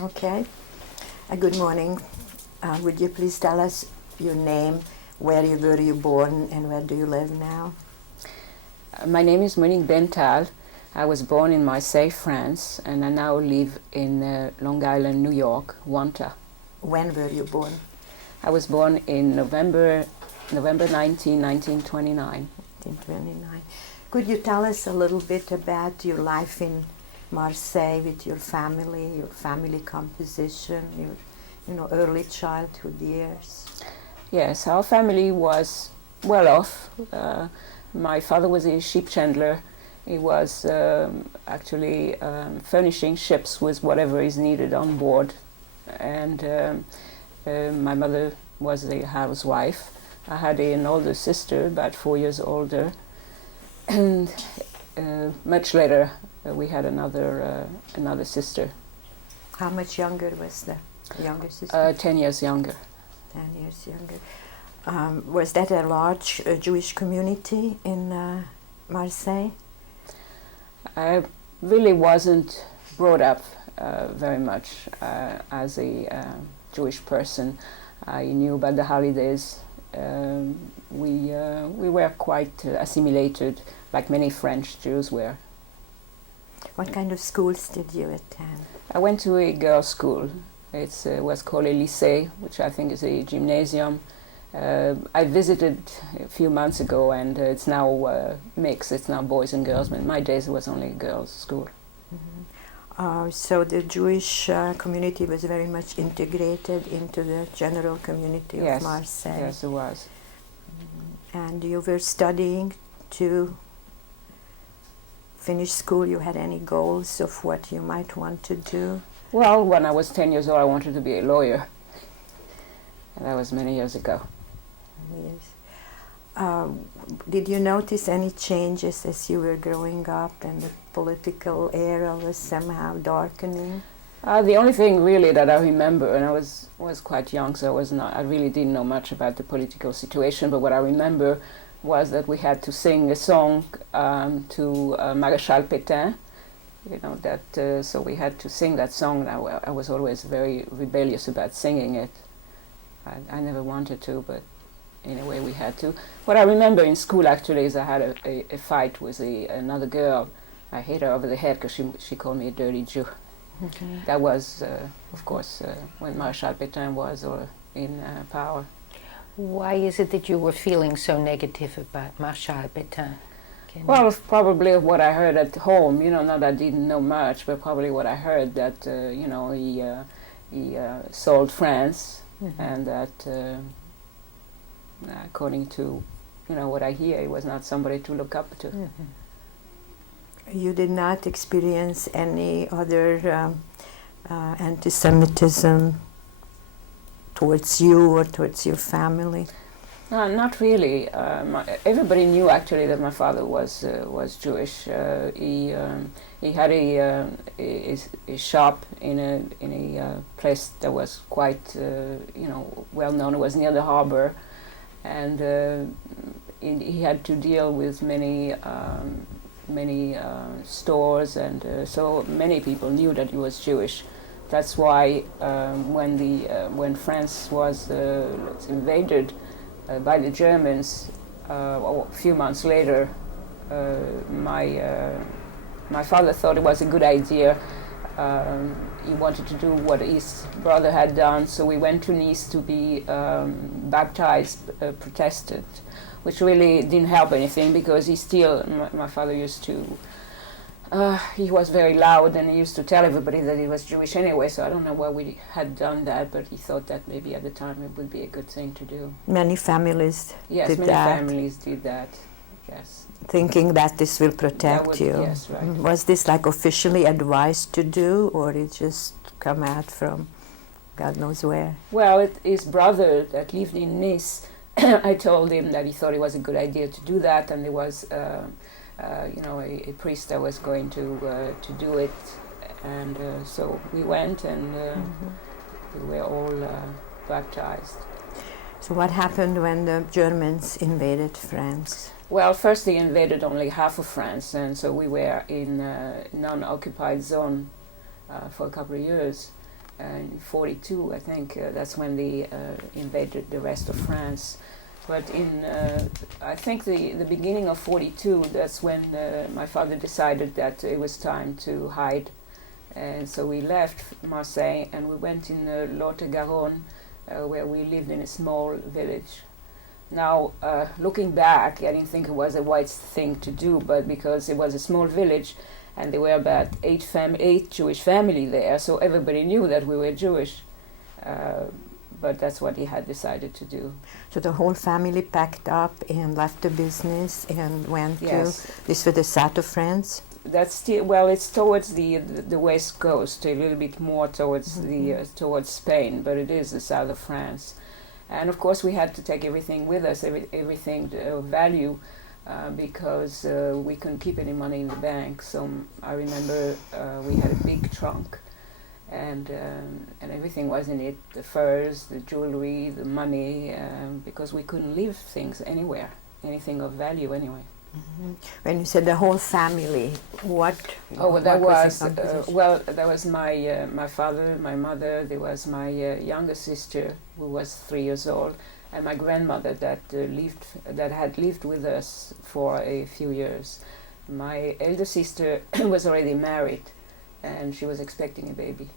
Okay. Good morning. Would you please tell us your name, where were you born, and where do you live now? My name is Monique Bental. I was born in Marseille, France, and I now live in Long Island, New York, Wanta. When were you born? I was born in November 19, 1929. 1929. Could you tell us a little bit about your life in Marseille with your family composition, your early childhood years? Yes, our family was well off. My father was a ship chandler. He was actually furnishing ships with whatever is needed on board. And my mother was a housewife. I had an older sister, about 4 years older. And much later, we had another sister. How much younger was the younger sister? 10 years younger. 10 years younger. Was that a large Jewish community in Marseille? I really wasn't brought up very much as a Jewish person. I knew about the holidays. We were quite assimilated, like many French Jews were. What kind of schools did you attend? I went to a girls' school. It was called a lycée, which I think is a gymnasium. I visited a few months ago, and it's now mixed. It's now boys and girls, but in my days it was only a girls' school. Mm-hmm. So the Jewish community was very much integrated into the general community of Marseille. Yes, it was. And you were studying to finish school. You had any goals of what you might want to do? Well, when I was 10 years old, I wanted to be a lawyer. And that was many years ago. Yes. Did you notice any changes as you were growing up and the political era was somehow darkening? The only thing really that I remember, and I was quite young, so I really didn't know much about the political situation, but what I remember was that we had to sing a song to Maréchal Pétain, so we had to sing that song. I was always very rebellious about singing it. I never wanted to, but anyway, we had to. What I remember in school actually is I had a fight with another girl. I hit her over the head because she called me a dirty Jew. Okay. That was, of course, when Maréchal Pétain was in power. Why is it that you were feeling so negative about Marshal Pétain? Well, probably what I heard at home. Not that I didn't know much, but probably what I heard that he sold France, mm-hmm. and that according to what I hear, he was not somebody to look up to. Mm-hmm. You did not experience any other anti-Semitism towards you or towards your family? No, not really. Everybody knew actually that my father was Jewish. He had a shop in a place that was quite well known. It was near the harbor, and he had to deal with many stores, and so many people knew that he was Jewish. That's why when France was invaded by the Germans, a few months later, my father thought it was a good idea. He wanted to do what his brother had done, so we went to Nice to be baptized, Protestant, which really didn't help anything because my father used to, he was very loud and he used to tell everybody that he was Jewish anyway, so I don't know why we had done that, but he thought that maybe at the time it would be a good thing to do. Many families did that. Yes, many families did that, yes. Thinking that this will protect you. Yes, right. Was this like officially advised to do, or it just come out from God knows where? Well, his brother that lived in Nice, I told him that he thought it was a good idea to do that, and there was a priest that was going to do it, and so we went, and we were all baptized. So what happened when the Germans invaded France? Well, first they invaded only half of France, and so we were in a non-occupied zone for a couple of years. in 42, I think. That's when they invaded the rest of France. But in, I think the beginning of 42, that's when my father decided that it was time to hide. And so we left Marseille and we went in Lot-et-Garonne, where we lived in a small village. Now, looking back, I didn't think it was a wise thing to do, but because it was a small village and there were about eight Jewish families there, so everybody knew that we were Jewish. But that's what he had decided to do. So the whole family packed up and left the business and went Yes. to, this was the south of France? That's still, well, it's towards the west coast, a little bit more towards towards Spain, but it is the south of France. And of course we had to take everything with us, everything of value, because we couldn't keep any money in the bank. So I remember we had a big trunk, and everything was in it, the furs, the jewelry, the money, because we couldn't leave things anywhere, anything of value anyway. Mm-hmm. When you said the whole family, what? Oh, well, that was well, that was my father, my mother. There was my younger sister, who was 3 years old, and my grandmother that had lived with us for a few years. My elder sister was already married, and she was expecting a baby.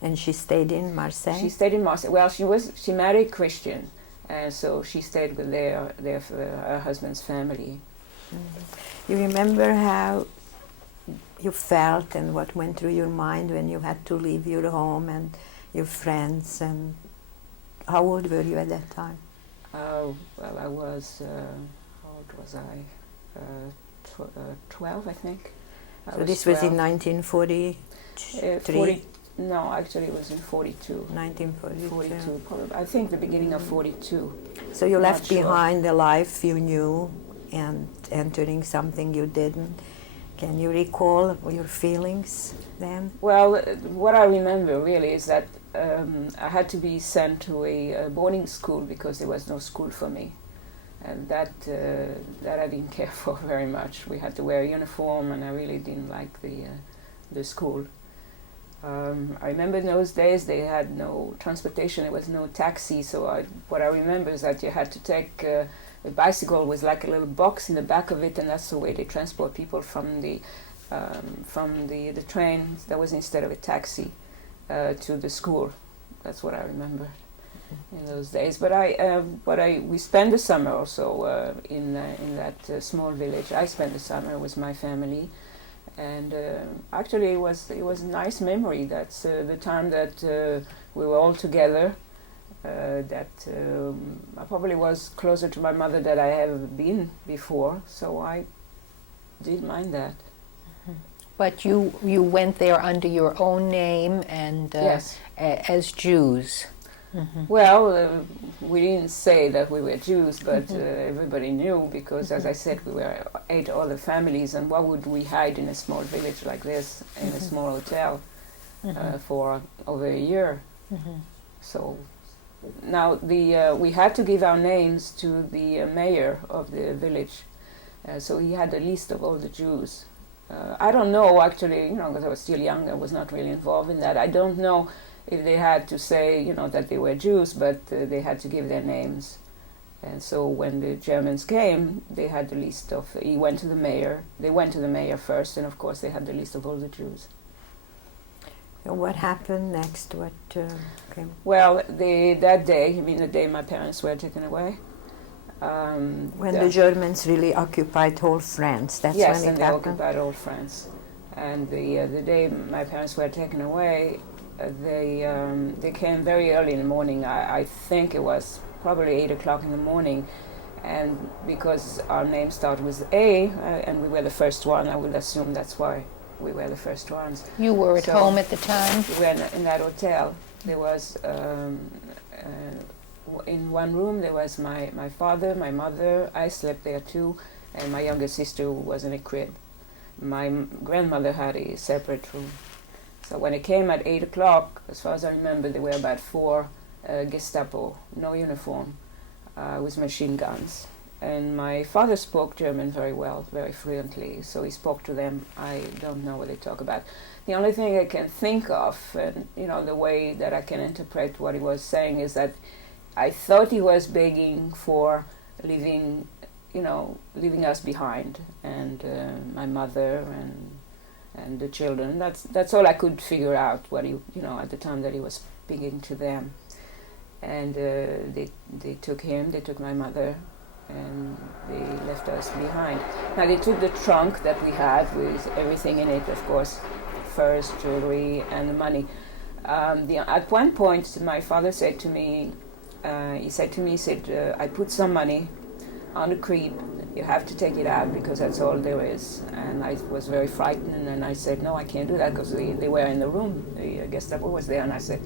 And she stayed in Marseille? She stayed in Marseille. Well, she married Christian, and so she stayed with her husband's family. You remember how you felt and what went through your mind when you had to leave your home and your friends, and how old were you at that time? Well, I was, how old was I? 12, I think. So this was in 1943? No, actually it was in 42. 1942. Probably. I think the beginning of 42. So you left Not sure. behind the life you knew and entering something you didn't. Can you recall your feelings then? Well, what I remember really is that I had to be sent to a boarding school because there was no school for me, and that I didn't care for very much. We had to wear a uniform, and I really didn't like the school. I remember in those days they had no transportation, there was no taxi, so what I remember is that you had to take a bicycle with like a little box in the back of it, and that's the way they transport people from the train that was instead of a taxi to the school. That's what I remember in those days. But we spent the summer also in that small village. I spent the summer with my family. And actually, it was a nice memory. That's the time that we were all together. I probably was closer to my mother than I have been before, so I did mind that. But you went there under your own name and Yes. As Jews. Mm-hmm. Well, we didn't say that we were Jews, but everybody knew because, as I said, we were 8 other families, and why would we hide in a small village like this, in a small hotel, for over a year? So now we had to give our names to the mayor of the village, so he had a list of all the Jews. I don't know, actually, because I was still young, I was not really involved in that. I don't know if they had to say, that they were Jews, but they had to give their names. And so when the Germans came, they had the list of, they went to the mayor first, and of course they had the list of all the Jews. So what happened next? What came? Well, that day, the day my parents were taken away. When the Germans really occupied whole France, that's yes, when and it they happened? occupied all France. And the day my parents were taken away, they came very early in the morning. I think it was probably 8 o'clock in the morning, and because our name started with A, and we were the first one, I would assume that's why we were the first ones. You were at home at the time? We were in that hotel. There was, in one room, there was my father, my mother, I slept there too, and my younger sister who was in a crib. My grandmother had a separate room. So when it came at 8 o'clock, as far as I remember, there were about 4 Gestapo, no uniform, with machine guns. And my father spoke German very well, very fluently, so he spoke to them. I don't know what they talk about. The only thing I can think of, and the way that I can interpret what he was saying, is that I thought he was begging for leaving us behind, and my mother and the children. That's all I could figure out. What he, at the time that he was speaking to them, and they took my mother, and they left us behind. Now they took the trunk that we had with everything in it, of course, furs, jewelry, and the money. At one point, my father said to me, I put some money on the crib. You have to take it out because that's all there is. And I was very frightened, and I said, no, I can't do that because they were in the room. The Gestapo was there, and I said,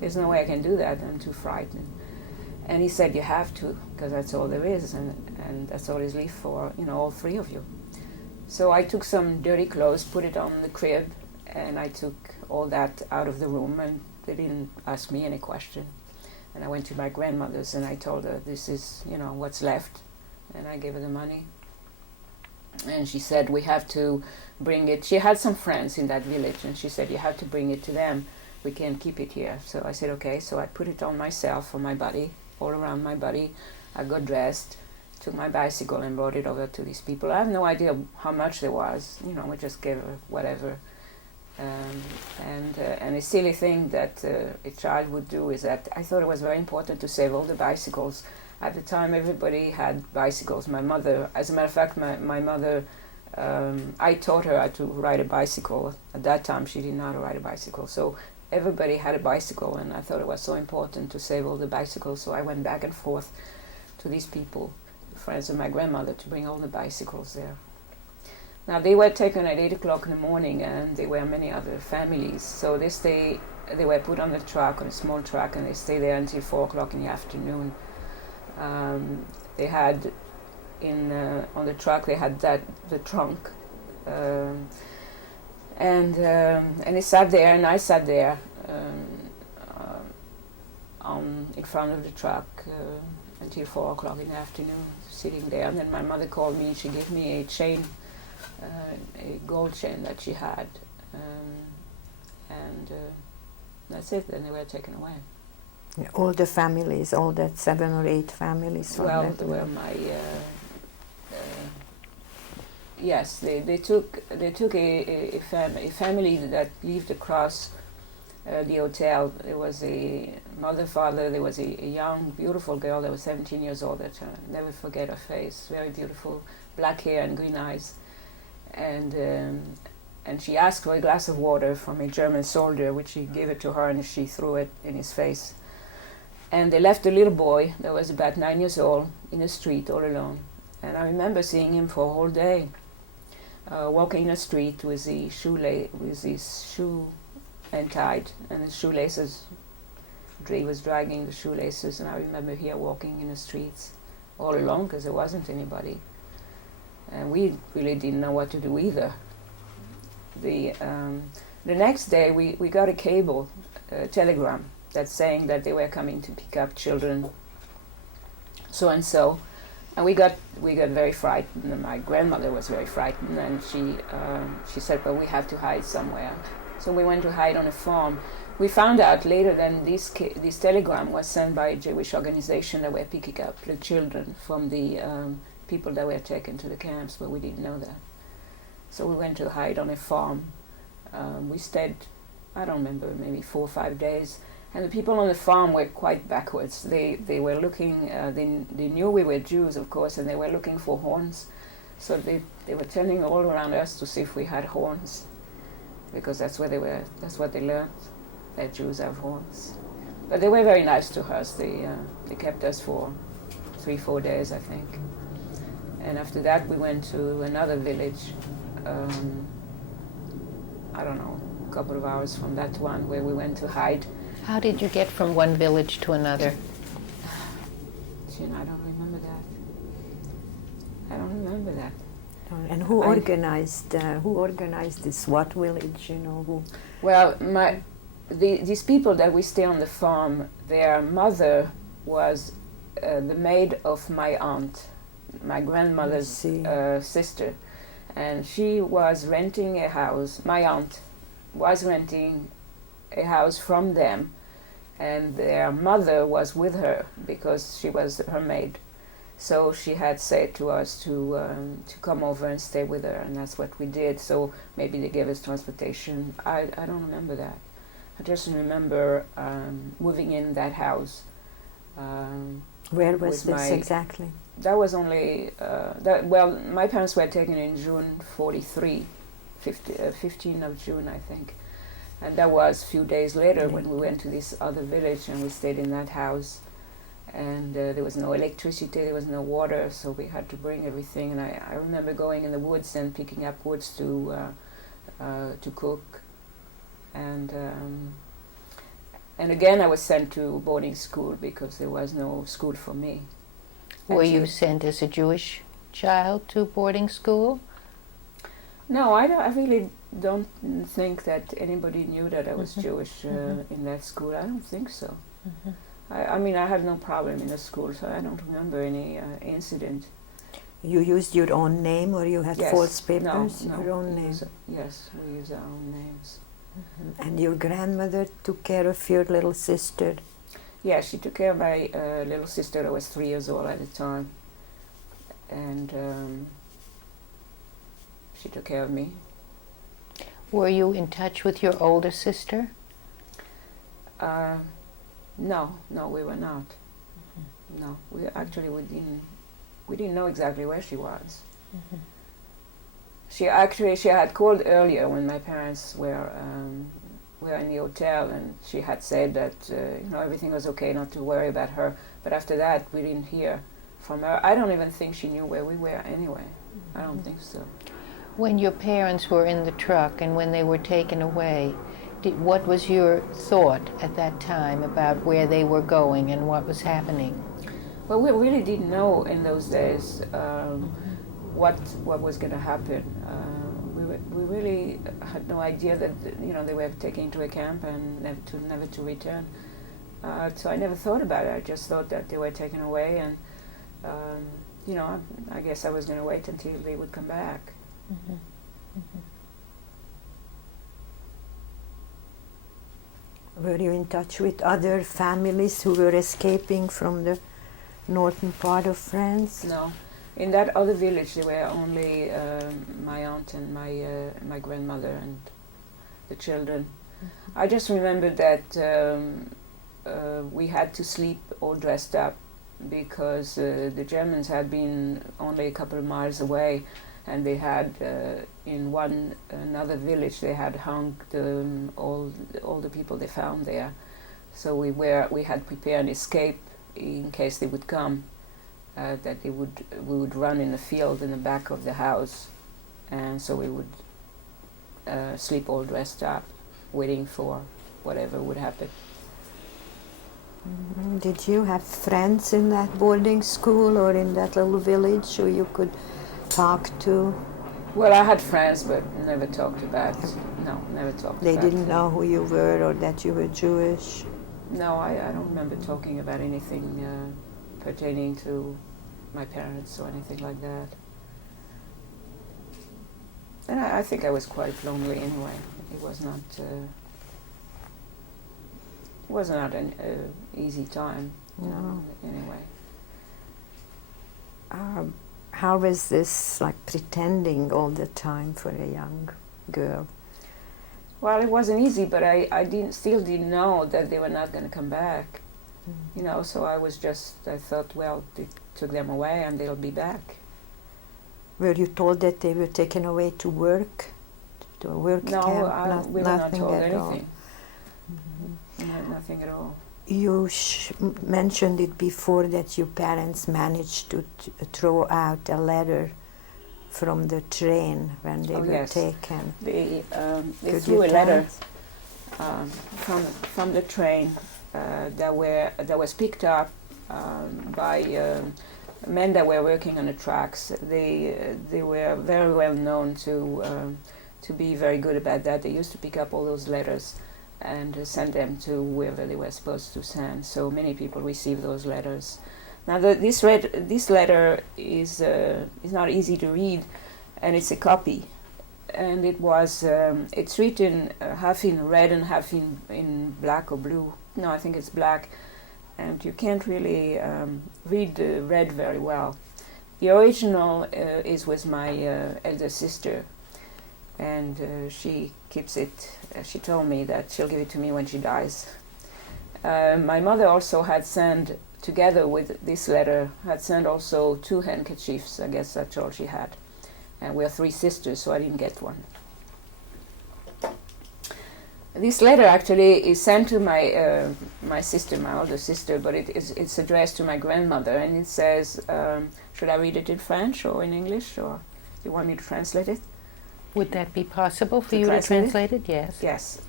there's no way I can do that. I'm too frightened. And he said, you have to, because that's all there is, and that's all is left for, all three of you. So I took some dirty clothes, put it on the crib, and I took all that out of the room, and they didn't ask me any question. And I went to my grandmother's, and I told her, this is, what's left, and I gave her the money. And she said, we have to bring it. She had some friends in that village, and she said, you have to bring it to them. We can't keep it here. So I said, okay. So I put it on myself, on my body, all around my body. I got dressed, took my bicycle, and brought it over to these people. I have no idea how much there was. We just gave her whatever. And a silly thing that a child would do is that I thought it was very important to save all the bicycles. At the time, everybody had bicycles. My mother, as a matter of fact, my mother, I taught her how to ride a bicycle. At that time, she didn't know how to ride a bicycle. So everybody had a bicycle, and I thought it was so important to save all the bicycles. So I went back and forth to these people, friends of my grandmother, to bring all the bicycles there. Now, they were taken at 8 o'clock in the morning, and there were many other families. So they were put on the truck, on a small truck, and they stayed there until 4 o'clock in the afternoon. They had on the truck, they had the trunk, and they sat there, and I sat there in front of the truck until 4 o'clock in the afternoon, sitting there. And then my mother called me. She gave me a chain, a gold chain that she had, and that's it. Then they were taken away. All the families, all that 7 or 8 families. Well, they were my. Yes, they took a family that lived across the hotel. There was a mother, father. There was a young, beautiful girl that was 17 years old. That I'll never forget her face. Very beautiful, black hair and green eyes, and she asked for a glass of water from a German soldier, which he gave it to her, and she threw it in his face. And they left a little boy that was about 9 years old in the street all alone. And I remember seeing him for a whole day, walking in the street with his shoe untied, and his shoelaces. He was dragging the shoelaces, and I remember here walking in the streets all alone because there wasn't anybody. And we really didn't know what to do either. The next day we got a cable, telegram, that's saying that they were coming to pick up children, so and so. And we got very frightened, and my grandmother was very frightened, and she said, well, we have to hide somewhere. So we went to hide on a farm. We found out later that this telegram was sent by a Jewish organization that were picking up the children from the people that were taken to the camps, but we didn't know that. So we went to hide on a farm. We stayed, I don't remember, maybe 4 or 5 days. And the people on the farm were quite backwards. They were looking, they knew we were Jews, of course, and they were looking for horns. So they were turning all around us to see if we had horns, because that's what they learned, that Jews have horns. But they were very nice to us. They kept us for 3 or 4 days, I think. And after that, we went to another village, I don't know, a couple of hours from that one, where we went to hide. How did you get from one village to another? I don't remember that. And who organized this? What village? Who? Well, these people that we stay on the farm, their mother was the maid of my aunt. my grandmother's sister, and she was renting a house. My aunt was renting a house from them, and their mother was with her because she was her maid. So she had said to us to come over and stay with her, and that's what we did. So maybe they gave us transportation. I don't remember that. I just remember moving in that house. Where was this exactly? That was only, my parents were taken in June 43, 15th of June, I think. And that was a few days later when we went to this other village and we stayed in that house. And there was no electricity, there was no water, so we had to bring everything. And I remember going in the woods and picking up woods to cook. And again, I was sent to boarding school because there was no school for me. Were you sent as a Jewish child to boarding school? No, I really don't think that anybody knew that I was Jewish in that school. I don't think so. I mean, I had no problem in the school, so I don't remember any incident. You used your own name, or you had false papers? No, your own name? Yes, we use our own names. And your grandmother took care of your little sister? Yeah, she took care of my little sister. I was 3 years old at the time. And she took care of me. Were you in touch with your older sister? No, we were not. No, we didn't know exactly where she was. She had called earlier when my parents were in the hotel, and she had said that everything was okay, not to worry about her. But after that, we didn't hear from her. I don't even think she knew where we were anyway. I don't think so. When your parents were in the truck and when they were taken away, what was your thought at that time about where they were going and what was happening? Well, we really didn't know in those days what was going to happen. We really had no idea that they were taken to a camp and never to return. So I never thought about it. I just thought that they were taken away, and I guess I was going to wait until they would come back. Were you in touch with other families who were escaping from the northern part of France? No. In that other village, there were only my aunt and my grandmother and the children. I just remembered that we had to sleep all dressed up because the Germans had been only a couple of miles away, and they had in another village they had hung all the people they found there. So we had prepared an escape in case they would come. That we would run in the field in the back of the house, and so we would sleep all dressed up, waiting for whatever would happen. Did you have friends in that boarding school or in that little village who you could talk to? Well, I had friends, but never talked about. No, never talked. They didn't know who you were or that you were Jewish? No, I don't remember talking about anything pertaining to my parents or anything like that. And I think I was quite lonely anyway. It was not an easy time. No. Anyway. How was this, like pretending all the time for a young girl? Well, it wasn't easy, but I still didn't know that they were not going to come back. So I thought, well, they took them away and they'll be back. Were you told that they were taken away to work? To a work camp? No, we were not told anything. Nothing at all. You mentioned it before that your parents managed to throw out a letter from the train when they were taken. They threw a letter from the train that was picked up by men that were working on the tracks. They were very well known to be very good about that. They used to pick up all those letters and send them to whoever they were supposed to send. So many people received those letters. Now this letter is not easy to read, and it's a copy, and it's written half in red and half in black or blue. No, I think it's black, and you can't really read the red very well. The original is with my elder sister, and she keeps it. She told me that she'll give it to me when she dies. My mother also had sent, together with this letter, had sent also 2 handkerchiefs. I guess that's all she had. And we are 3 sisters, so I didn't get one. This letter actually is sent to my sister, my older sister, but it's addressed to my grandmother, and it says, should I read it in French or in English, or do you want me to translate it? Would that be possible for you to translate it? Yes. Yes.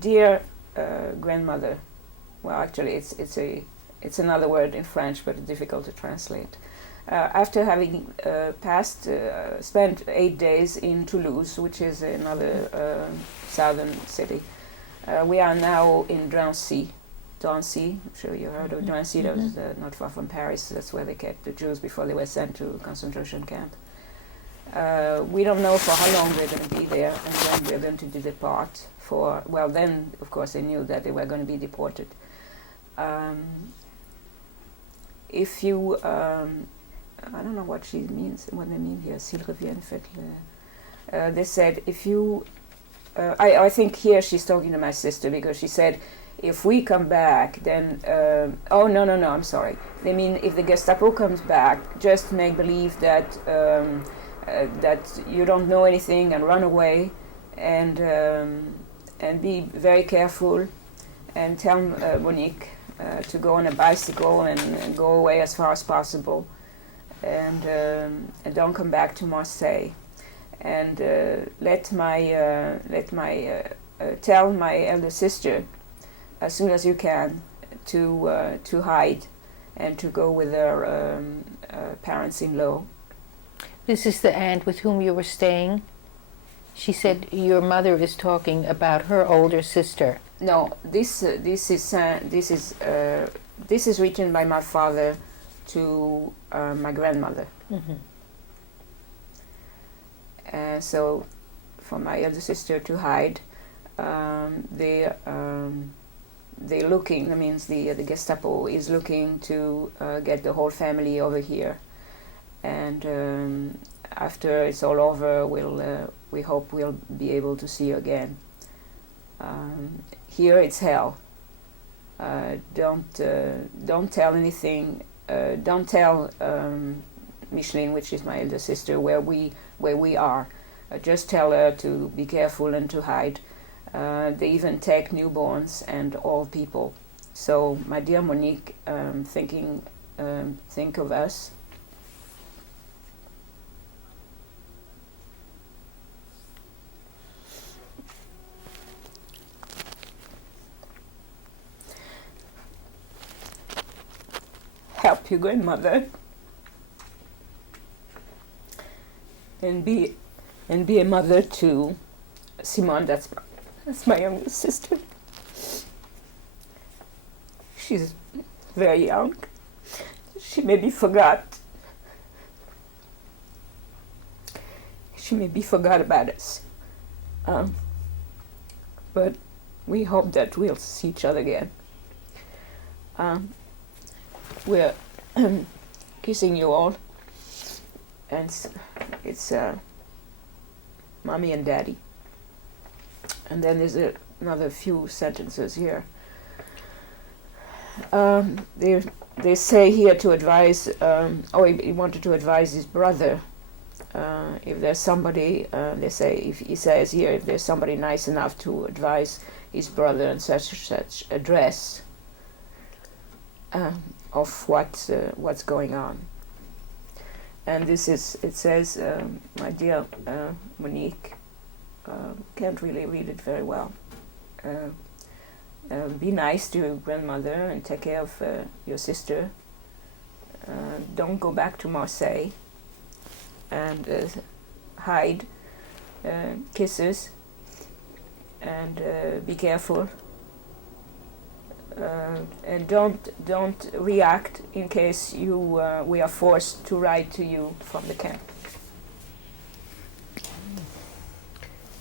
Dear grandmother, well, actually it's another word in French, but it's difficult to translate. After having spent 8 days in Toulouse, which is another southern city, we are now in Drancy. I'm sure you heard of Drancy. That was not far from Paris. That's where they kept the Jews before they were sent to a concentration camp. We don't know for how long they're going to be there, and then they're going to depart for, well, then, of course, they knew that they were going to be deported. If you, I don't know what she means, what they mean here, s'ils reviennent, faites-le. They said, if you, I think here she's talking to my sister, because she said, if we come back, then, oh, no, I'm sorry. They mean, if the Gestapo comes back, just make believe that that you don't know anything and run away, and be very careful, and tell Monique to go on a bicycle and go away as far as possible, and don't come back to Marseille, and tell my elder sister as soon as you can to hide and to go with her parents-in-law. This is the aunt with whom you were staying? She said your mother is talking about her older sister. No, this is written by my father to my grandmother. So, for my elder sister to hide, they're looking. That means the Gestapo is looking to get the whole family over here, and after it's all over, we hope we'll be able to see you again. Here it's hell. Don't tell anything. Don't tell Micheline, which is my elder sister, where we are. Just tell her to be careful and to hide. They even take newborns and all people. So, my dear Monique, think of us. Help your grandmother, and be a mother to Simone. That's my younger sister. She's very young. She may be forgot. She may be forgot about us. But we hope that we'll see each other again. We're kissing you all, and it's Mommy and Daddy. And then there's another few sentences here. They say here to advise, he wanted to advise his brother, if there's somebody, they say, if he says here, if there's somebody nice enough to advise his brother in such address, of what's going on. And it says, my dear Monique, can't really read it very well. Be nice to your grandmother and take care of your sister. Don't go back to Marseille, and hide, kisses, and be careful. and don't react in case we are forced to write to you from the camp.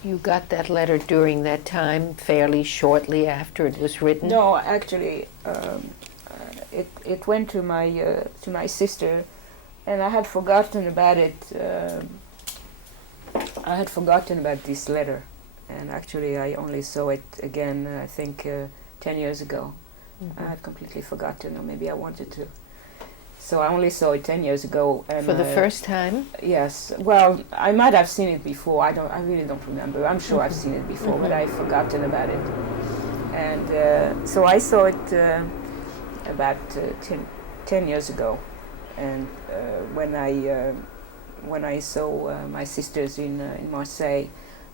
You got that letter during that time, fairly shortly after it was written? No, actually, it went to my sister, and I had forgotten about it. I had forgotten about this letter, and actually I only saw it again, I think 10 years ago. I had completely forgotten, or maybe I wanted to. So I only saw it 10 years ago. And For the first time? Yes. Well, I might have seen it before. I really don't remember. I'm sure I've seen it before, but I've forgotten about it. And so I saw it about 10 years ago. And when I saw my sisters in Marseille,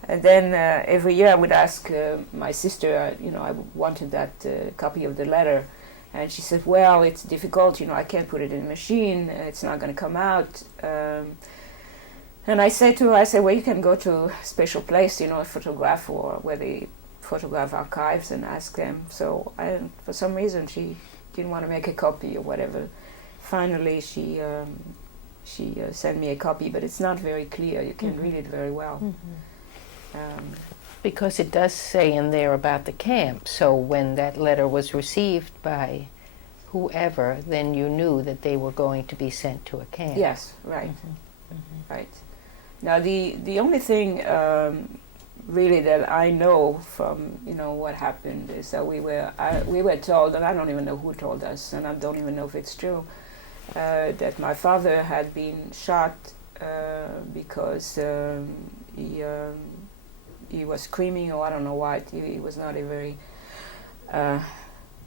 and then every year I would ask my sister, I wanted that copy of the letter. And she said, well, it's difficult, I can't put it in a machine, it's not going to come out. And I said to her, well, you can go to a special place, a photograph, or where they photograph archives, and ask them. So for some reason, she didn't want to make a copy or whatever. Finally, she sent me a copy, but it's not very clear. You can read it very well. Because it does say in there about the camp, so when that letter was received by whoever, then you knew that they were going to be sent to a camp. Yes, right. Right. Now the only thing really that I know from what happened is that we were told, and I don't even know who told us, and I don't even know if it's true, that my father had been shot because he was screaming, or I don't know why. He was not a very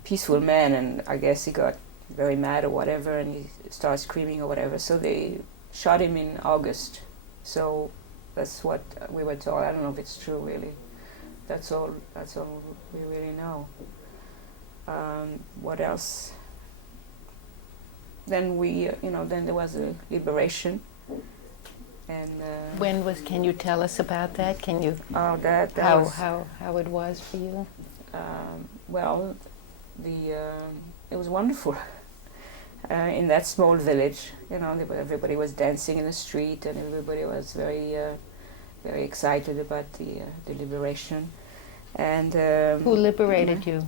peaceful man, and I guess he got very mad or whatever, and he started screaming or whatever. So they shot him in August. So that's what we were told. I don't know if it's true, really. That's all we really know. What else? Then then there was a liberation. And can you tell us about that? Can you? Oh, that how it was for you? Well, it was wonderful. In that small village, everybody was dancing in the street, and everybody was very, very excited about the liberation. And who liberated you?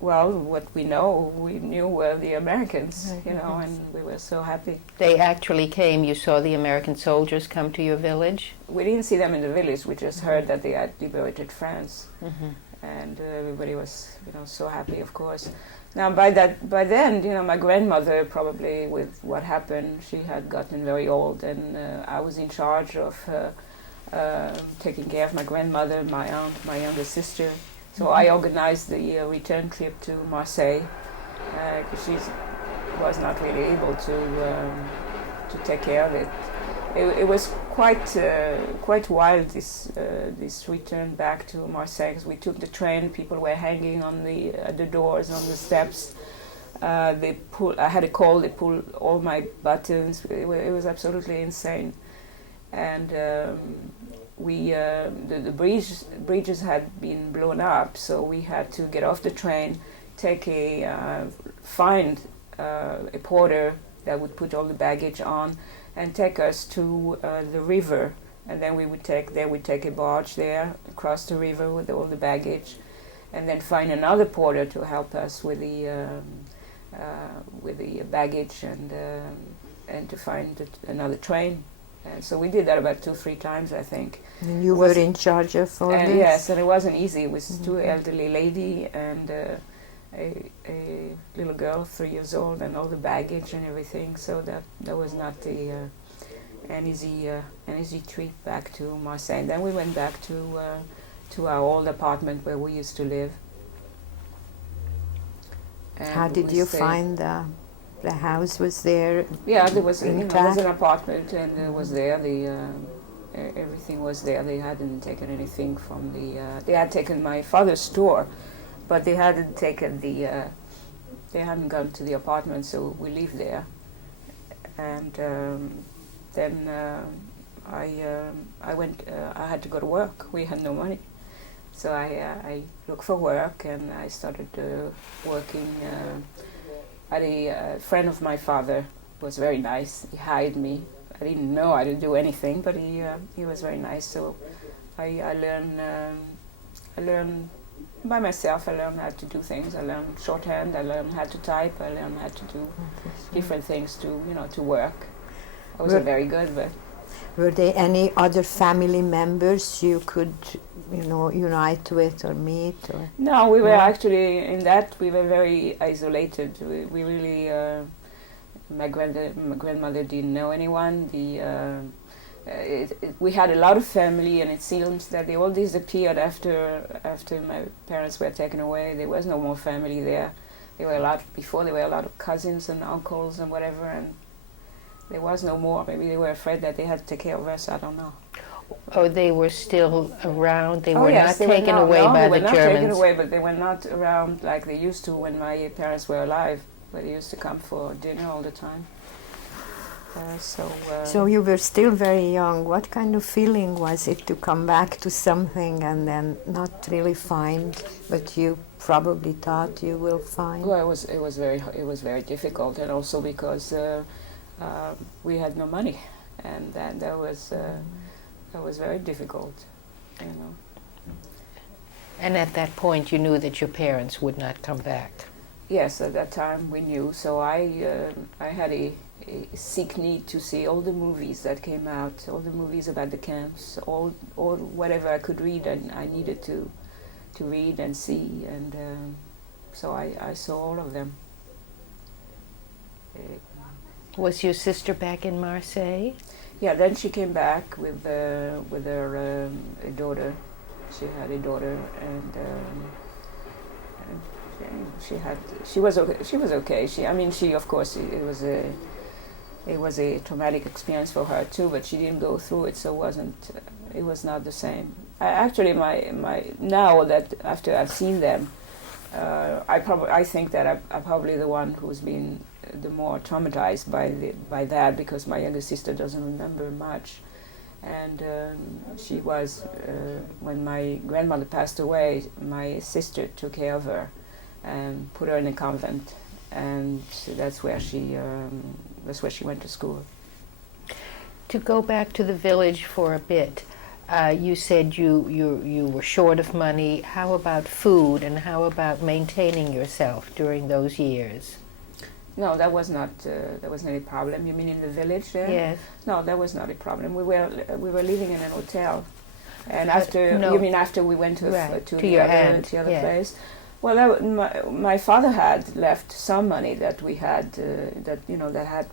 Well, what we knew were the Americans, and we were so happy. They actually came. You saw the American soldiers come to your village? We didn't see them in the village. We just heard that they had liberated France, and everybody was, so happy, of course. Now, by then, my grandmother, probably with what happened, she had gotten very old, and I was in charge of taking care of my grandmother, my aunt, my younger sister. So I organized the return trip to Marseille, because she was not really able to take care of it. It was quite wild, this return back to Marseille. 'Cause we took the train, people were hanging at the doors, on the steps. I had a call. They pulled all my buttons. It was absolutely insane, and. The bridges had been blown up, so we had to get off the train, find a porter that would put all the baggage on, and take us to the river, and then we would take a barge there, across the river with all the baggage, and then find another porter to help us with the baggage, and to find another train. And so we did that about 2-3 times, I think. And you were in charge of all this? Yes, and it wasn't easy. It was 2 elderly lady and a little girl, 3 years old, and all the baggage and everything. So that was not an easy trip back to Marseille. And then we went back to our old apartment where we used to live. And how did you find the house was there? Yeah, there was an apartment, and it was there. Everything was there. They hadn't taken anything from they had taken my father's store, but they hadn't taken they hadn't gone to the apartment, so we lived there. And then I went. I had to go to work. We had no money, So I looked for work, and I started working at a friend of my father. Was very nice. He hired me. I didn't know I didn't do anything, but he was very nice. So I learned by myself. I learned how to do things. I learned shorthand. I learned how to type. I learned how to do different things to work. I wasn't very good, but. Were there any other family members you could, unite with or meet? Or? No, we were actually in that. We were very isolated. We really. My grandmother didn't know anyone. We had a lot of family, and it seems that they all disappeared after my parents were taken away. There was no more family there. There were a lot of cousins and uncles and whatever, and there was no more. Maybe they were afraid that they had to take care of us. I don't know. Oh, they were still around. They were yes, not taken away by the Germans. They were not taken away, but they were not around like they used to when my parents were alive. Where they used to come for dinner all the time. So you were still very young. What kind of feeling was it to come back to something and then not really find what you probably thought you will find? Well, it was very difficult, and also because we had no money, and that was very difficult, And at that point, you knew that your parents would not come back. Yes, at that time we knew. So I had a sick need to see all the movies that came out, all the movies about the camps, all whatever I could read, and I needed to read and see, and so I saw all of them. Was your sister back in Marseille? Yeah, then she came back with her daughter. She had a daughter, and she was okay. She of course it was a traumatic experience for her too, but she didn't go through it, so it was not the same. Actually, now that after I've seen them, I think that I'm probably the one who's been the more traumatized by that, because my younger sister doesn't remember much, and she was when my grandmother passed away, my sister took care of her and put her in a convent, and that's where she went to school. To go back to the village for a bit, you said you were short of money. How about food, and how about maintaining yourself during those years? No, that was not any problem. You mean in the village there? Yes. No, that was not a problem. We were living in an hotel, and you mean after we went to the other place? Well, my father had left some money that we had that had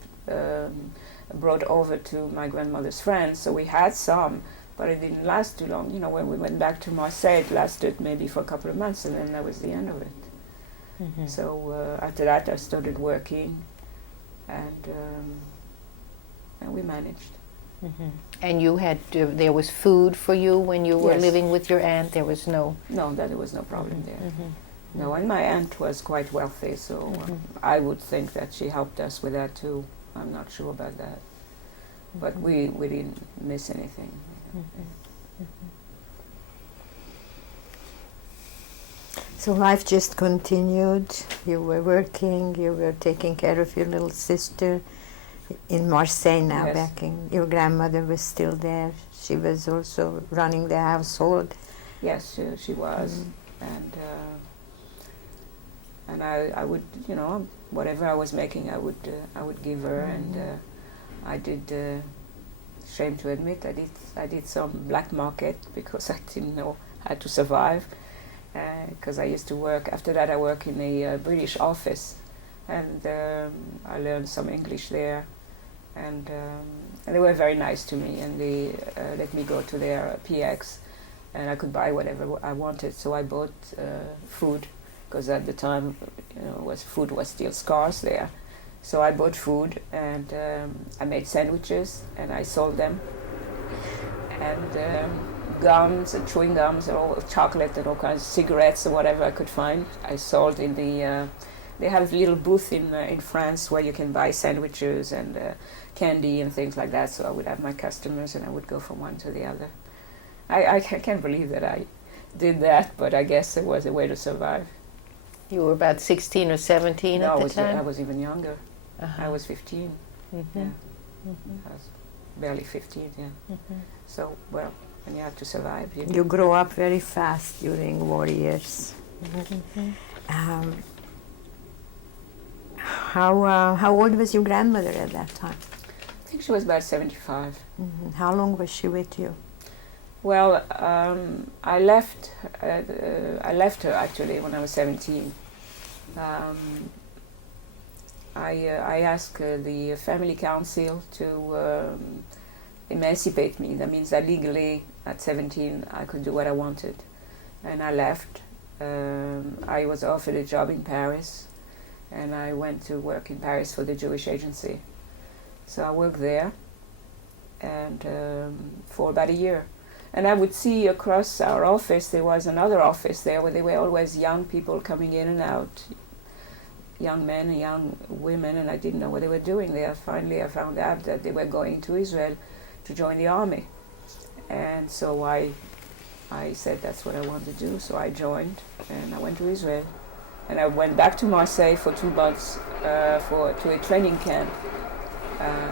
brought over to my grandmother's friends, so we had some, but it didn't last too long. When we went back to Marseille, it lasted maybe for a couple of months, and then that was the end of it. Mm-hmm. So after that, I started working, and we managed. Mm-hmm. And you had there was food for you when you were living with your aunt. There was no. No, there was no problem there. Mm-hmm. No, and my aunt was quite wealthy, so I would think that she helped us with that too. I'm not sure about that, but we didn't miss anything. So life just continued. You were working. You were taking care of your little sister in Marseille now. Yes. Back in, your grandmother was still there. She was also running the household. Yes, she was, and I would, whatever I was making, I would give her, and I did. Shame to admit, I did some black market because I didn't know how to survive. Because I used to work. After that, I worked in a British office, and I learned some English there, and they were very nice to me, and they let me go to their PX, and I could buy whatever I wanted. So I bought food, because at the time, food was still scarce there. So I bought food, and I made sandwiches, and I sold them, and gums and chewing gums and all chocolate and all kinds of cigarettes and whatever I could find. I sold in the. They have a little booth in France where you can buy sandwiches and candy and things like that. So I would have my customers, and I would go from one to the other. I can't believe that I did that, but I guess it was a way to survive. You were about 16 or 17 at the time? I was even younger. Uh-huh. I was 15. Mm-hmm. Yeah. Mm-hmm. I was barely 15, yeah. Mm-hmm. So, well, when you have to survive, You grow up very fast during war years. Mm-hmm. How old was your grandmother at that time? I think she was about 75. Mm-hmm. How long was she with you? Well, I left her actually when I was 17. I asked the family council to emancipate me. That means that legally at 17 I could do what I wanted. And I left. I was offered a job in Paris, and I went to work in Paris for the Jewish agency. So I worked there, and for about a year. And I would see across our office, there was another office there where there were always young people coming in and out, young men and young women, and I didn't know what they were doing there. Finally, I found out that they were going to Israel to join the army. And so I said that's what I want to do, so I joined, and I went to Israel. And I went back to Marseille for 2 months to a training camp.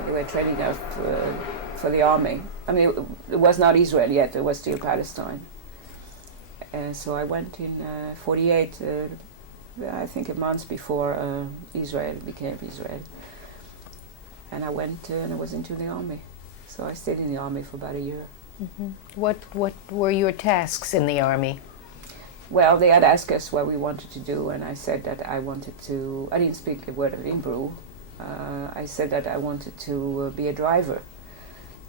They were training us for the army. I mean, it was not Israel yet, it was still Palestine. And so I went in 48, I think a month before Israel became Israel. And I went and I was into the army. So I stayed in the army for about a year. Mm-hmm. What were your tasks in the army? Well, they had asked us what we wanted to do, and I said that I didn't speak a word of Hebrew. I said that I wanted to be a driver.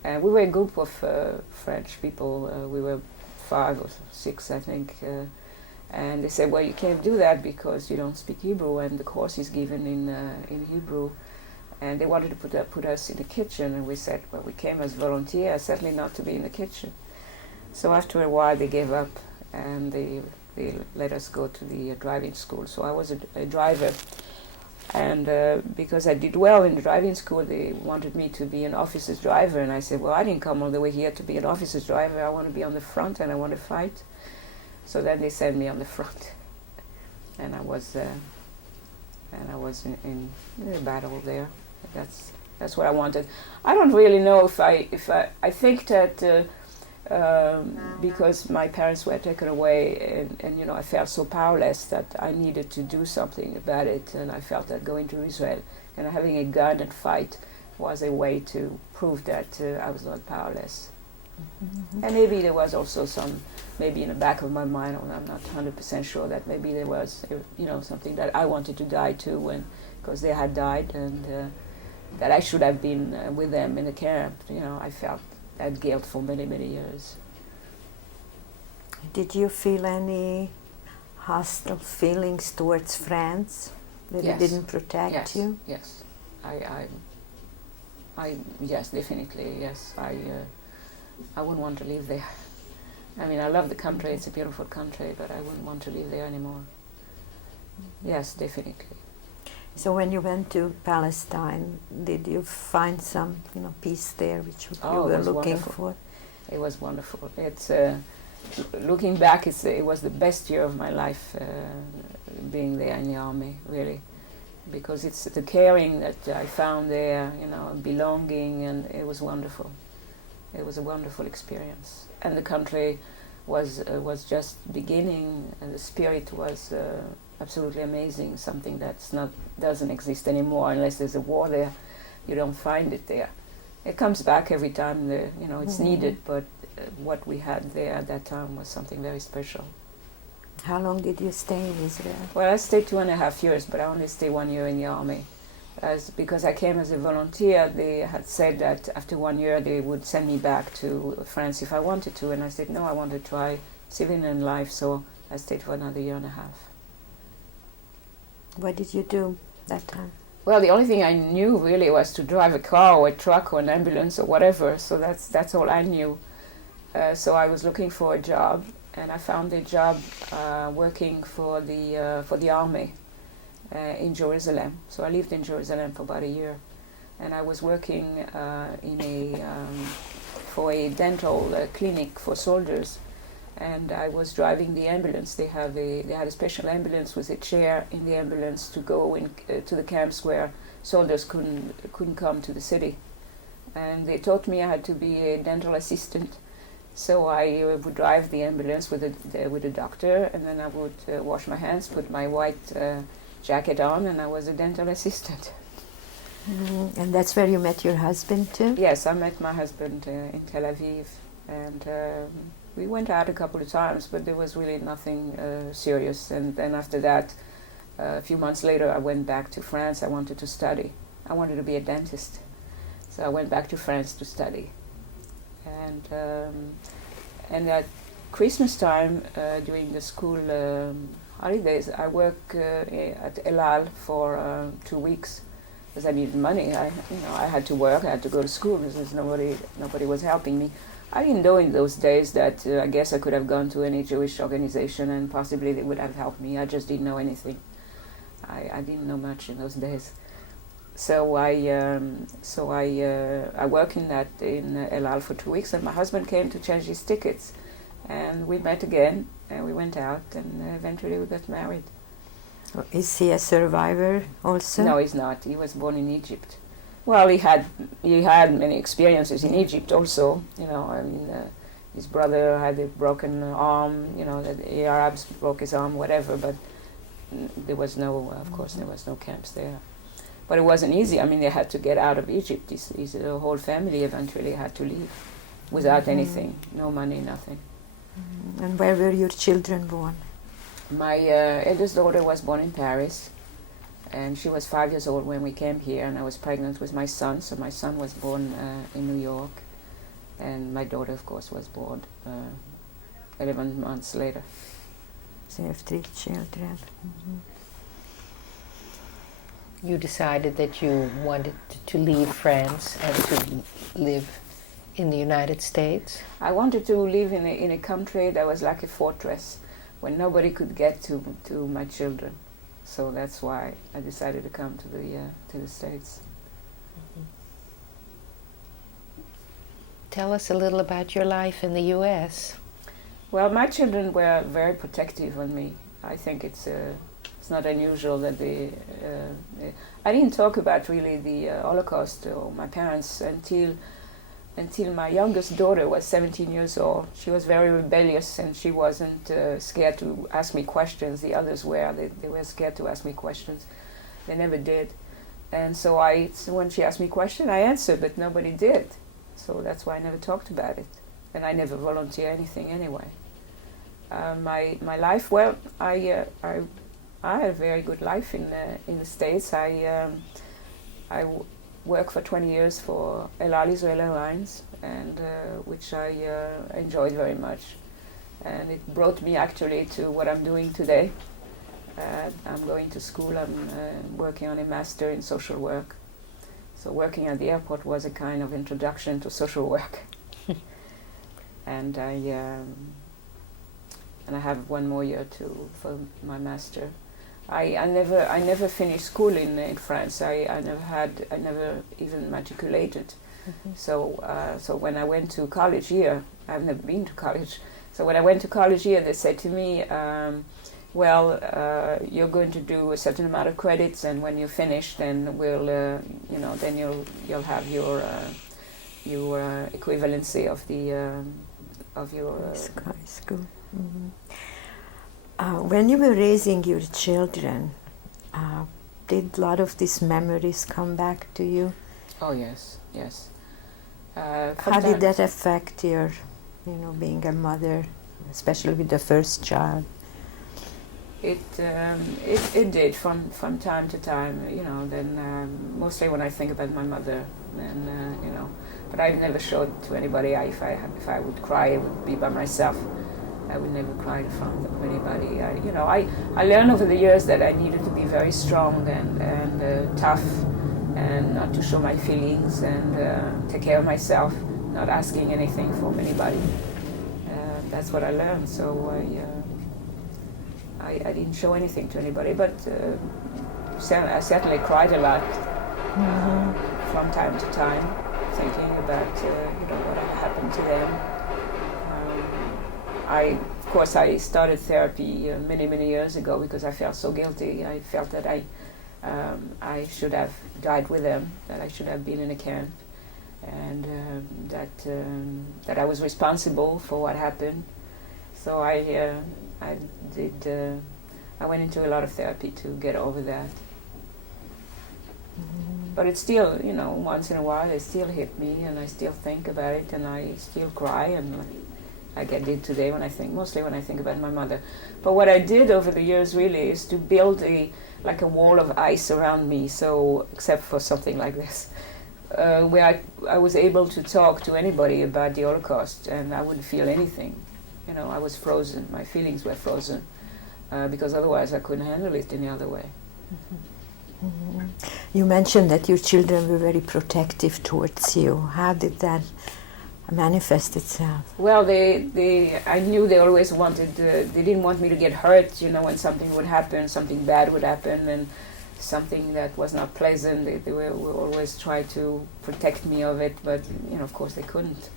And we were a group of French people. We were 5 or 6, I think. And they said, well, you can't do that because you don't speak Hebrew, and the course is given in Hebrew. And they wanted to put us in the kitchen, and we said, well, we came as volunteers, certainly not to be in the kitchen. So after a while, they gave up, and they let us go to the driving school. So I was a driver. And because I did well in the driving school, they wanted me to be an officer's driver. And I said, well, I didn't come all the way here to be an officer's driver. I want to be on the front and I want to fight. So then they sent me on the front. And I was in a battle there. That's what I wanted. I don't really know if I think that because my parents were taken away, and you know, I felt so powerless that I needed to do something about it, and I felt that going to Israel and having a gun and fight was a way to prove that I was not powerless. Mm-hmm. And maybe there was also maybe in the back of my mind, I'm not 100% sure, that maybe there was, you know, something that I wanted to die too, and because they had died, and that I should have been with them in the camp. You know, I felt that guilt for many, many years. Did you feel any hostile feelings towards France that Yes. they didn't protect you? Yes, yes, definitely, yes. I wouldn't want to live there. I mean, I love the country, it's a beautiful country, but I wouldn't want to live there anymore. Yes, definitely. So when you went to Palestine, did you find some, you know, peace there which you were looking for? It was wonderful. It's looking back, it was the best year of my life, being there in the army, really, because it's the caring that I found there, you know, belonging, and it was wonderful. It was a wonderful experience, and the country was just beginning, and the spirit was absolutely amazing. Something doesn't exist anymore unless there's a war there. You don't find it there. It comes back every time it's needed, but what we had there at that time was something very special. How long did you stay in Israel? Well, I stayed 2.5 years, but I only stayed 1 year in the army. Because I came as a volunteer, they had said that after 1 year they would send me back to France if I wanted to, and I said no, I want to try civilian life, so I stayed for another 1.5 years. What did you do that time? Well, the only thing I knew really was to drive a car or a truck or an ambulance or whatever, so that's all I knew. So I was looking for a job, and I found a job working for the army in Jerusalem. So I lived in Jerusalem for about a year, and I was working for a dental clinic for soldiers. and I was driving the ambulance. They had a special ambulance with a chair in the ambulance to go to the camps where soldiers couldn't come to the city. And they taught me I had to be a dental assistant. So I would drive the ambulance with a doctor, and then I would wash my hands, put my white jacket on, and I was a dental assistant. And that's where you met your husband too? Yes, I met my husband in Tel Aviv, and we went out a couple of times, but there was really nothing serious. And then after that, a few months later, I went back to France. I wanted to study. I wanted to be a dentist. So I went back to France to study. And at Christmas time, during the school holidays, I worked at El Al for 2 weeks because I needed money. I had to work. I had to go to school because nobody was helping me. I didn't know in those days that I guess I could have gone to any Jewish organization and possibly they would have helped me. I just didn't know anything. I didn't know much in those days. So I worked in El Al for 2 weeks, and my husband came to change his tickets, and we met again, and we went out, and eventually we got married. Is he a survivor also? No, he's not. He was born in Egypt. Well, he had many experiences in Egypt also. His brother had a broken arm. The Arabs broke his arm, whatever. But there was no camps there. But it wasn't easy. I mean, they had to get out of Egypt. His whole family eventually had to leave without anything, no money, nothing. And where were your children born? My eldest daughter was born in Paris, and she was 5 years old when we came here, and I was pregnant with my son, so my son was born in New York, and my daughter, of course, was born 11 months later. So you have 3 children. You decided that you wanted to leave France and to live in the United States? I wanted to live in a country that was like a fortress, where nobody could get to my children. So that's why I decided to come to the States. Tell us a little about your life in the U.S. Well, my children were very protective on me. I think it's not unusual that I didn't talk about really the Holocaust or my parents until my youngest daughter was 17 years old. She was very rebellious, and she wasn't scared to ask me questions. The others were. They were scared to ask me questions. They never did. And so when she asked me a question, I answered, but nobody did. So that's why I never talked about it. And I never volunteered anything anyway. My life, well, I had a very good life in the States. I worked for 20 years for El Al Israel Airlines, and which I enjoyed very much. And it brought me actually to what I'm doing today. I'm going to school. I'm working on a master in social work. So working at the airport was a kind of introduction to social work. And I have 1 more year for my master. I never finished school in France. I never even matriculated. So when I went to college here, I've never been to college. So when I went to college here, they said to me, you're going to do a certain amount of credits, and when you finish, then then you'll have your equivalency of your school. When you were raising your children, did a lot of these memories come back to you? Oh yes. How did that affect your, being a mother, especially with the first child? It did from time to time, then mostly when I think about my mother, then but I've never showed to anybody. If I would cry, it would be by myself. I would never cry in front of anybody. I learned over the years that I needed to be very strong and tough, and not to show my feelings, and take care of myself, not asking anything from anybody. That's what I learned. So I didn't show anything to anybody, but I certainly cried a lot from time to time, thinking about what had happened to them. of course, I started therapy many years ago because I felt so guilty. I felt that I should have died with them, that I should have been in a camp, and that I was responsible for what happened. So I went into a lot of therapy to get over that. But it's still, once in a while it still hit me, and I still think about it, and I still cry, and like I did today mostly when I think about my mother. But what I did over the years really is to build a wall of ice around me, so except for something like this, where I was able to talk to anybody about the Holocaust, and I wouldn't feel anything. I was frozen. My feelings were frozen, because otherwise I couldn't handle it any other way. You mentioned that your children were very protective towards you. How did that manifest itself? Well, I knew they always wanted, they didn't want me to get hurt, when something would happen, something bad would happen, and something that was not pleasant. They would always try to protect me of it, but, of course they couldn't.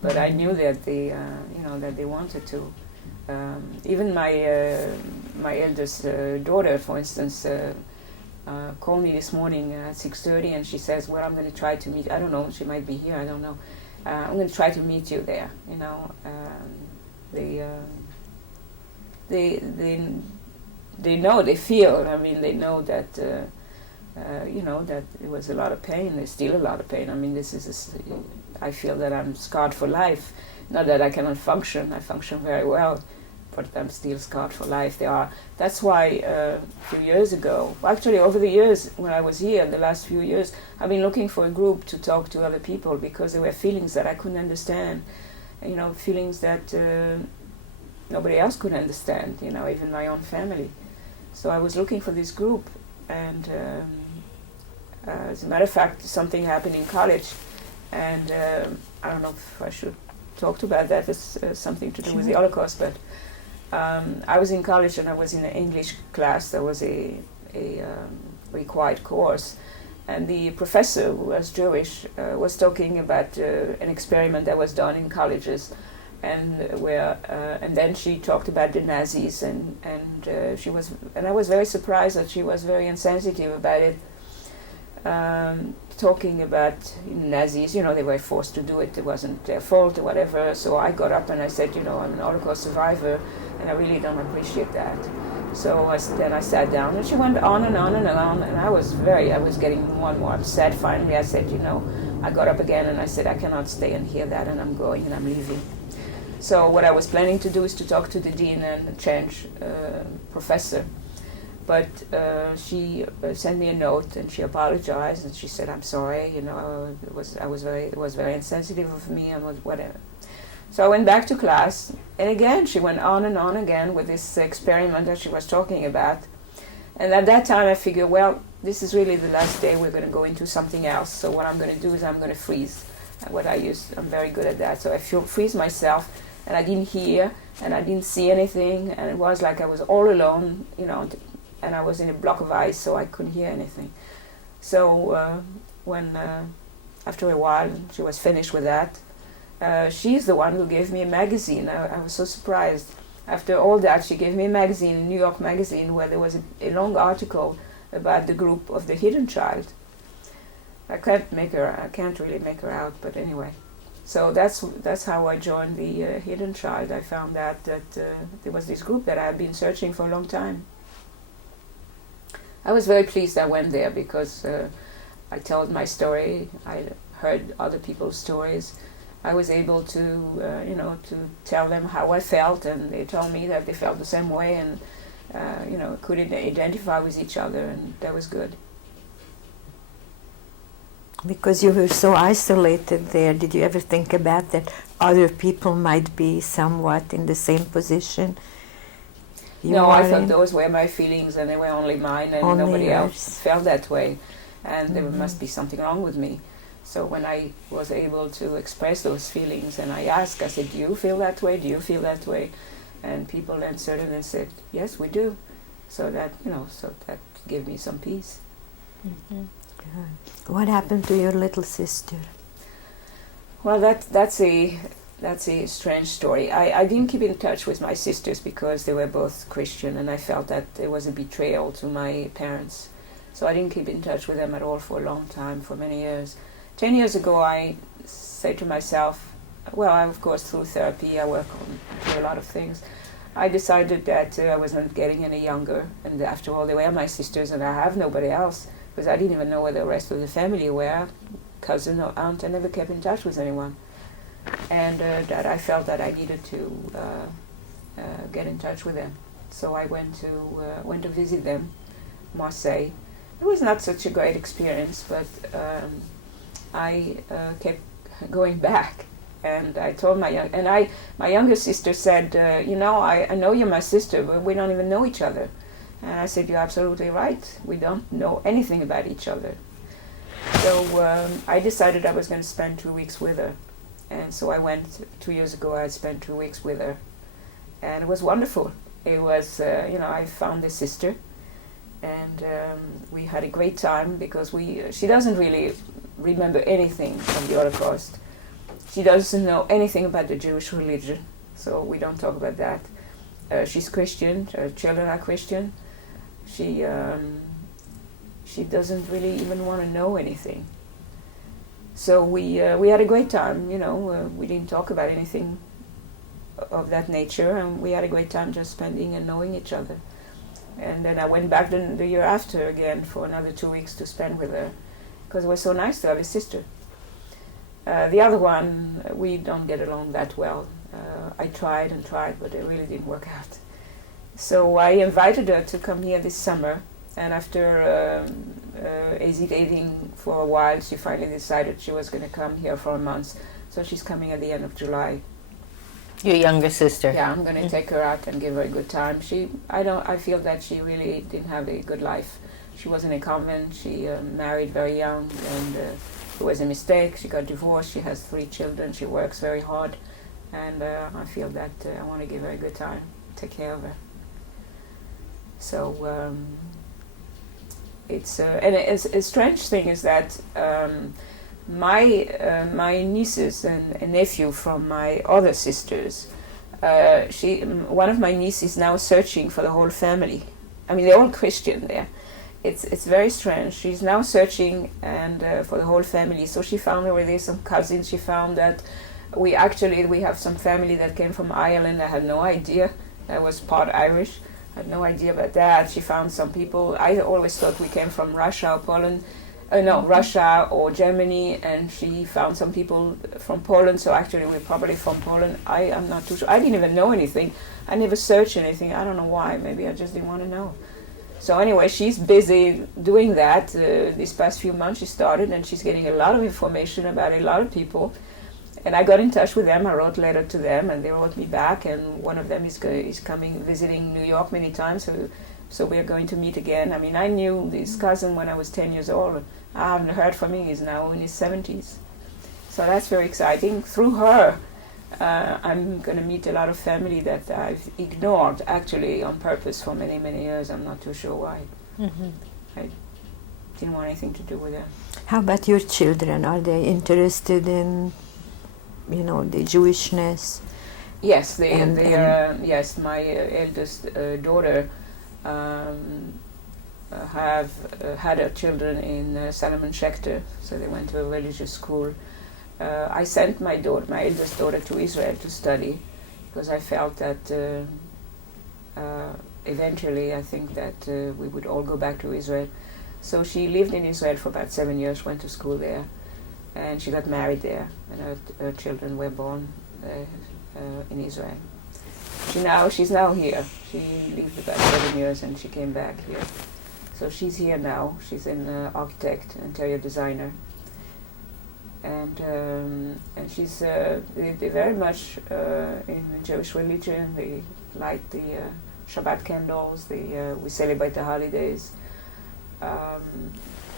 But I knew that that they wanted to. Even my eldest daughter, for instance, called me this morning at 6:30, and she says, well, I'm going to try to meet, I don't know, she might be here, I don't know. I'm going to try to meet you there, they know, they feel, they know that, that it was a lot of pain, there's still a lot of pain. I feel that I'm scarred for life, not that I cannot function, I function very well, but I'm still scarred for life. That's why a few years ago, actually over the years when I was here, the last few years, I've been looking for a group to talk to other people, because there were feelings that I couldn't understand, feelings that nobody else could understand, even my own family. So I was looking for this group, and as a matter of fact, something happened in college, and I don't know if I should talk about that. It's something to do with the Holocaust, but I was in college and I was in an English class. There was a required course, and the professor, who was Jewish, was talking about an experiment that was done in colleges, and then she talked about the Nazis, and I was very surprised that she was very insensitive about it. Talking about Nazis, they were forced to do it, it wasn't their fault or whatever. So I got up and I said, I'm an Holocaust survivor, and I really don't appreciate that. So then I sat down, and she went on and on and on, and I was getting more and more upset. Finally I said, I got up again and I said, I cannot stay and hear that, and I'm going and I'm leaving. So what I was planning to do is to talk to the dean and change professor. But she sent me a note, and she apologized, and she said, "I'm sorry. It was very insensitive of me, and whatever." So I went back to class, and again she went on and on again with this experiment that she was talking about. And at that time I figured, well, this is really the last day. We're going to go into something else. So what I'm going to do is I'm going to freeze. I'm very good at that. So I freeze myself, and I didn't hear, and I didn't see anything, and it was like I was all alone, and I was in a block of ice, so I couldn't hear anything. So when after a while she was finished with that, she's the one who gave me a magazine. I was so surprised. After all that, she gave me a magazine, a New York magazine, where there was a long article about the group of the hidden child. I can't really make her out, but anyway. So that's how I joined the hidden child. I found out that there was this group that I had been searching for a long time. I was very pleased I went there, because I told my story. I heard other people's stories. I was able to, to tell them how I felt, and they told me that they felt the same way, and could identify with each other, and that was good. Because you were so isolated there, did you ever think about that other people might be somewhat in the same position? No, I thought those were my feelings, and they were only mine, and nobody else felt that way, and there must be something wrong with me. So when I was able to express those feelings, and I asked, I said, "Do you feel that way? Do you feel that way?" And people answered and said, "Yes, we do." So that gave me some peace. Mm-hmm. What happened to your little sister? Well, that's that's a strange story. I didn't keep in touch with my sisters because they were both Christian, and I felt that it was a betrayal to my parents. So I didn't keep in touch with them at all for a long time, for many years. 10 years ago, I said to myself, well, of course, through therapy, I work on a lot of things. I decided that I was not getting any younger, and after all, they were my sisters, and I have nobody else, because I didn't even know where the rest of the family were, cousin or aunt. I never kept in touch with anyone. And that I felt that I needed to get in touch with them. So I went to visit them, Marseille. It was not such a great experience, but I kept going back. And I told my younger sister said, I know you're my sister, but we don't even know each other. And I said, you're absolutely right. We don't know anything about each other. So I decided I was going to spend 2 weeks with her. And so I went 2 years ago. I spent 2 weeks with her. And it was wonderful. It was, I found a sister. And we had a great time because she doesn't really remember anything from the Holocaust. She doesn't know anything about the Jewish religion, so we don't talk about that. She's Christian. Her children are Christian. She doesn't really even want to know anything. So we had a great time. We didn't talk about anything of that nature, and we had a great time just spending and knowing each other. And then I went back the year after again for another 2 weeks to spend with her, because it was so nice to have a sister. The other one, we don't get along that well. I tried and tried, but it really didn't work out. So I invited her to come here this summer, and after hesitating for a while, she finally decided she was going to come here for a month. So she's coming at the end of July. Your younger sister. Yeah, I'm going to take her out and give her a good time. I feel that she really didn't have a good life. She was in a convent. She married very young, and it was a mistake. She got divorced. She has 3 children. She works very hard, and I feel that I want to give her a good time, take care of her. So it's and a strange thing is that my nieces and nephew from my other sisters, one of my nieces is now searching for the whole family. I mean, they're all Christian there. It's very strange. She's now searching and for the whole family. So she found already some cousins. She found that we have some family that came from Ireland. I had no idea. I was part Irish. I had no idea about that. She found some people. I always thought we came from Russia or Poland. Russia or Germany, and she found some people from Poland. So actually we're probably from Poland. I'm not too sure. I didn't even know anything. I never searched anything. I don't know why. Maybe I just didn't want to know. So anyway, she's busy doing that. These past few months she started, and she's getting a lot of information about a lot of people. And I got in touch with them. I wrote a letter to them, and they wrote me back. And one of them is coming, visiting New York many times. So we're going to meet again. I mean, I knew this cousin when I was 10 years old. I haven't heard from him. He's now in his 70s. So that's very exciting. Through her, I'm going to meet a lot of family that I've ignored, actually, on purpose for many, many years. I'm not too sure why. Mm-hmm. I didn't want anything to do with them. How about your children? Are they interested in, the Jewishness? Yes, they are. Yes, my eldest daughter have had her children in Salomon Schechter, so they went to a religious school. I sent my eldest daughter, to Israel to study, because I felt that eventually I think that we would all go back to Israel. So she lived in Israel for about 7 years, went to school there, and she got married there, and her children were born in Israel. She's now here. She lived about 7 years and she came back here. So she's here now. She's an architect, interior designer. And she's they very much in the Jewish religion. They light the Shabbat candles. We celebrate the holidays.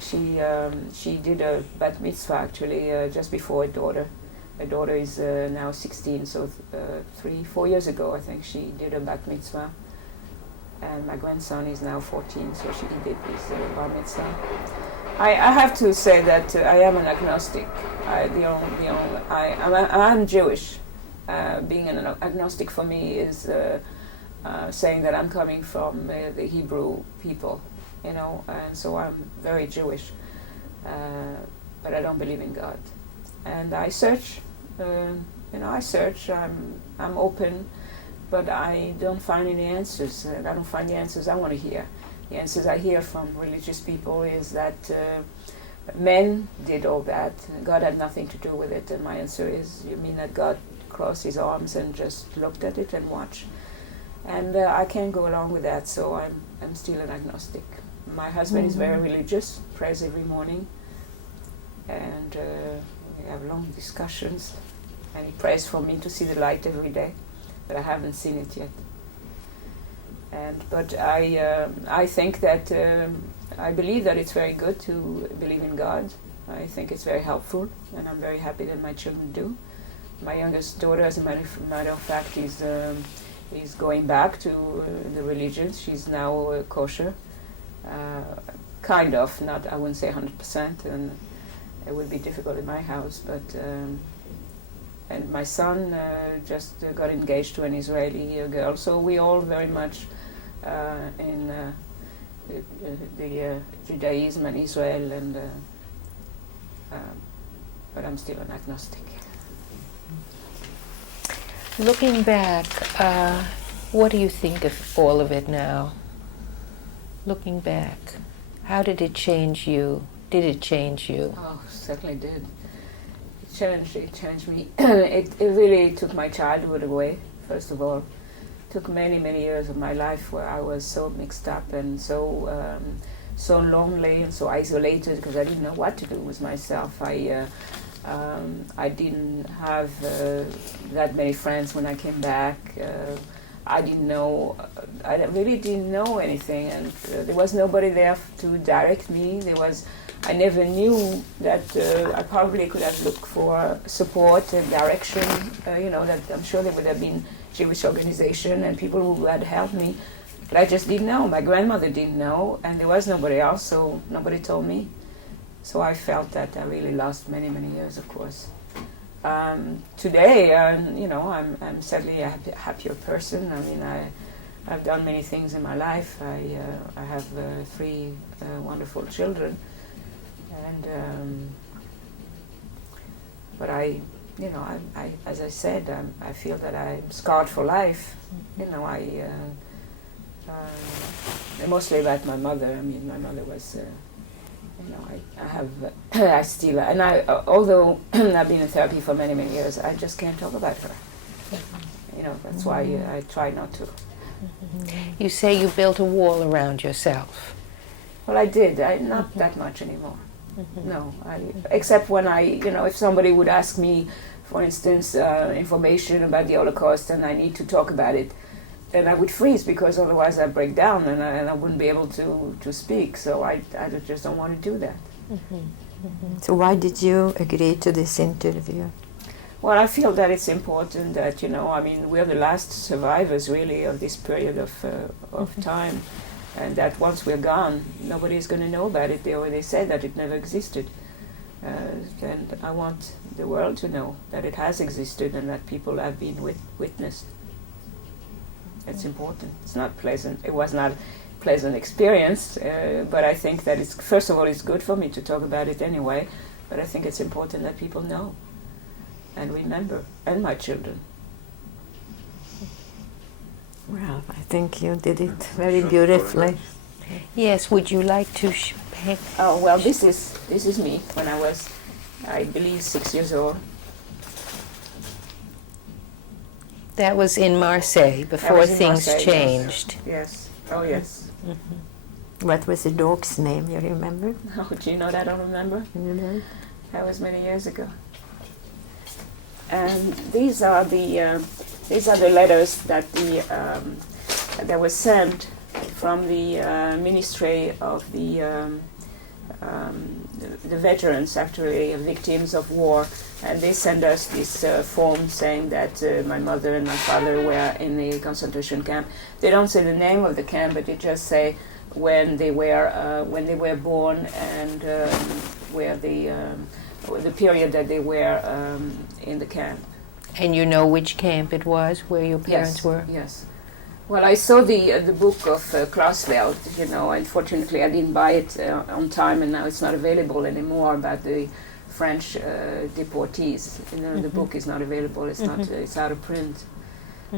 She did a bat mitzvah actually just before her daughter. Her daughter is now 16, so 3-4 years ago I think she did a bat mitzvah. And my grandson is now 14, so she did his bar mitzvah. I have to say that I am an agnostic. I'm Jewish, being an agnostic for me is saying that I'm coming from the Hebrew people, and so I'm very Jewish, but I don't believe in God. And I search, I search, I'm open, but I don't find any answers, and I don't find the answers I want to hear. The answers I hear from religious people is that men did all that, God had nothing to do with it, and my answer is, you mean that God crossed his arms and just looked at it and watched? And I can't go along with that, so I'm still an agnostic. My husband is very religious, prays every morning, and we have long discussions, and he prays for me to see the light every day, but I haven't seen it yet. But I think that I believe that it's very good to believe in God. I think it's very helpful, and I'm very happy that my children do. My youngest daughter, as a matter of fact, is going back to the religion. She's now kosher, kind of. Not, I wouldn't say 100%, and it would be difficult in my house. But and my son just got engaged to an Israeli girl, so we all very much in the Judaism and Israel, and but I'm still an agnostic. Looking back, what do you think of all of it now? Looking back, how did it change you? Did it change you? Oh, certainly did. It changed me. It really took my childhood away, first of all. It took many, many years of my life where I was so mixed up and so lonely and so isolated because I didn't know what to do with myself. I didn't have that many friends when I came back. I really didn't know anything, and there was nobody there to direct me. I never knew that I probably could have looked for support and direction. That I'm sure there would have been Jewish organization and people who had helped me, but I just didn't know. My grandmother didn't know, and there was nobody else, so nobody told me. So I felt that I really lost many, many years, of course. Today, I'm certainly a happier person. I mean, I've done many things in my life. I have 3 wonderful children, and but I as I said, I feel that I'm scarred for life. Mostly about my mother. I mean, my mother was. I still, and although I've been in therapy for many, many years, I just can't talk about her. That's why I try not to. You say you built a wall around yourself. Well, I did. Not that much anymore. No, except when if somebody would ask me, for instance, information about the Holocaust, and I need to talk about it, then I would freeze because otherwise I'd break down and I wouldn't be able to speak. So I just don't want to do that. So why did you agree to this interview? Well, I feel that it's important that, we're the last survivors really of this period of time, and that once we're gone, nobody's going to know about it. They already said that it never existed. And I want the world to know that it has existed and that people have been witnessed. It's important. It's not pleasant. It was not a pleasant experience, but I think that first of all, it's good for me to talk about it anyway, but I think it's important that people know and remember, and my children. Well, I think you did it very beautifully. Yes, would you like to Oh, well, this is me when I was, I believe, 6 years old. That was in Marseille before things Marseille, changed. Yes. Oh, yes. What was the dog's name, you remember? Oh, do you know that? I don't remember. That was many years ago. And these are the letters that that were sent from the Ministry of the veterans, actually victims of war, and they send us this form saying that my mother and my father were in the concentration camp. They don't say the name of the camp, but they just say when they were born and where the period that they were in the camp. And you know which camp it was, where your parents were? Yes. Well, I saw the book of Klausfeld, unfortunately I didn't buy it on time, and now it's not available anymore, about the French deportees. The book is not available, it's not, it's out of print.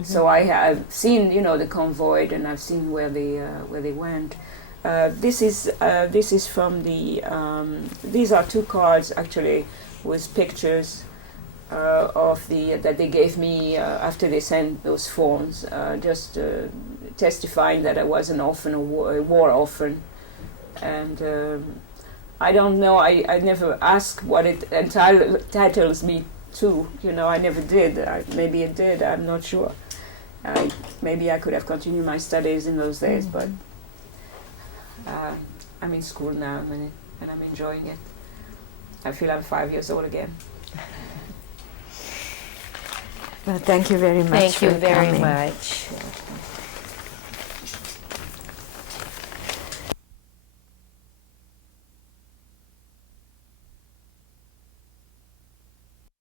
So I have seen, the convoy, and I've seen where they went. This is from the, these are 2 cards actually with pictures that they gave me after they sent those forms, just testifying that I was an orphan, a war orphan. And I don't know, I never asked what it entitles me to, I never did. Maybe it did, I'm not sure. Maybe I could have continued my studies in those days, but I'm in school now, and I'm enjoying it. I feel I'm 5 years old again. Well, thank you very much. Thank you very coming. much.